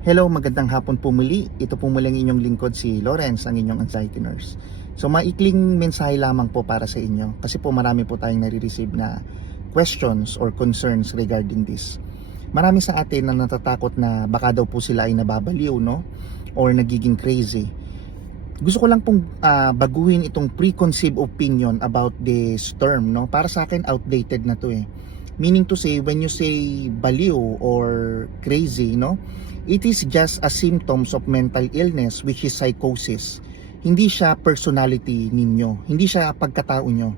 Hello, magandang hapon po muli. Ito po muli ang inyong lingkod si Lawrence, ang inyong anxiety nurse. So maikling mensahe lamang po para sa inyo kasi po marami po tayong nare-receive na questions or concerns regarding this. Marami sa atin na natatakot na baka daw po sila ay nababaliw, no? Or nagiging crazy. Gusto ko lang pong baguhin itong preconceived opinion about this term, no? Para sa akin outdated na to eh. Meaning to say, when you say baliw or crazy, no, it is just a symptoms of mental illness, which is psychosis. Hindi siya personality ninyo, hindi siya pagkatao nyo.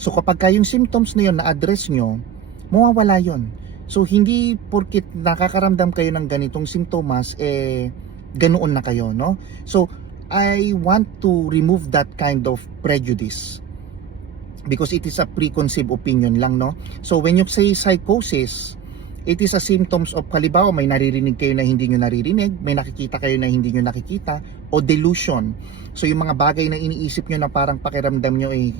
So kapag yung symptoms na yun na-address nyo, mawawala yun. So hindi porkit nakakaramdam kayo ng ganitong simptomas, ganoon na kayo, no? So I want to remove that kind of prejudice because it is a preconceived opinion lang, no? So when you say psychosis, it is a symptoms of, halimbawa may naririnig kayo na hindi nyo naririnig, may nakikita kayo na hindi nyo nakikita, o delusion. So yung mga bagay na iniisip nyo na parang pakiramdam nyo ay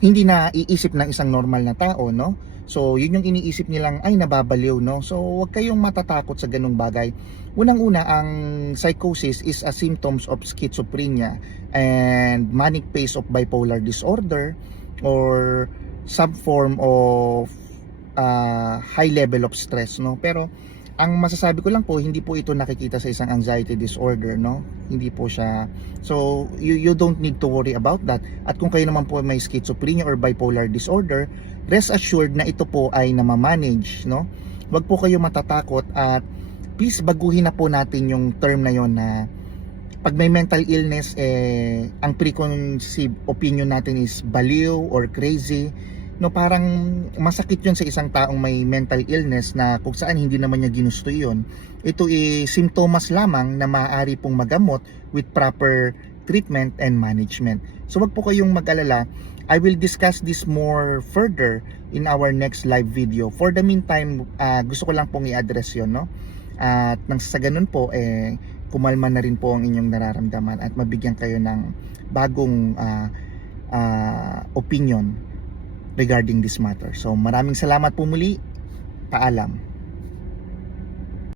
hindi na iisip ng isang normal na tao, no? So yun yung iniisip nilang ay nababaliw, no? So huwag kayong matatakot sa ganung bagay. Unang-una, ang psychosis is a symptoms of schizophrenia and manic phase of bipolar disorder or some form of high level of stress, no? Pero ang masasabi ko lang po, hindi po ito nakikita sa isang anxiety disorder, no? Hindi po siya. So you don't need to worry about that. At kung kayo naman po may schizophrenia or bipolar disorder, rest assured na ito po ay namamanage, no? Huwag po kayo matatakot at please baguhin na po natin yung term na yon na pag may mental illness, ang preconceived opinion natin is baliw or crazy, no? Parang masakit yun sa isang taong may mental illness na kung saan hindi naman niya ginusto yun. Ito ay simptomas lamang na maaari pong magamot with proper treatment and management. So wag po kayong mag-alala. I will discuss this more further in our next live video. For the meantime, gusto ko lang pong i-address yun, no? At nang sa ganun po, kumalma na rin po ang inyong nararamdaman at mabigyan kayo ng bagong opinion regarding this matter. So maraming salamat po muli. Paalam.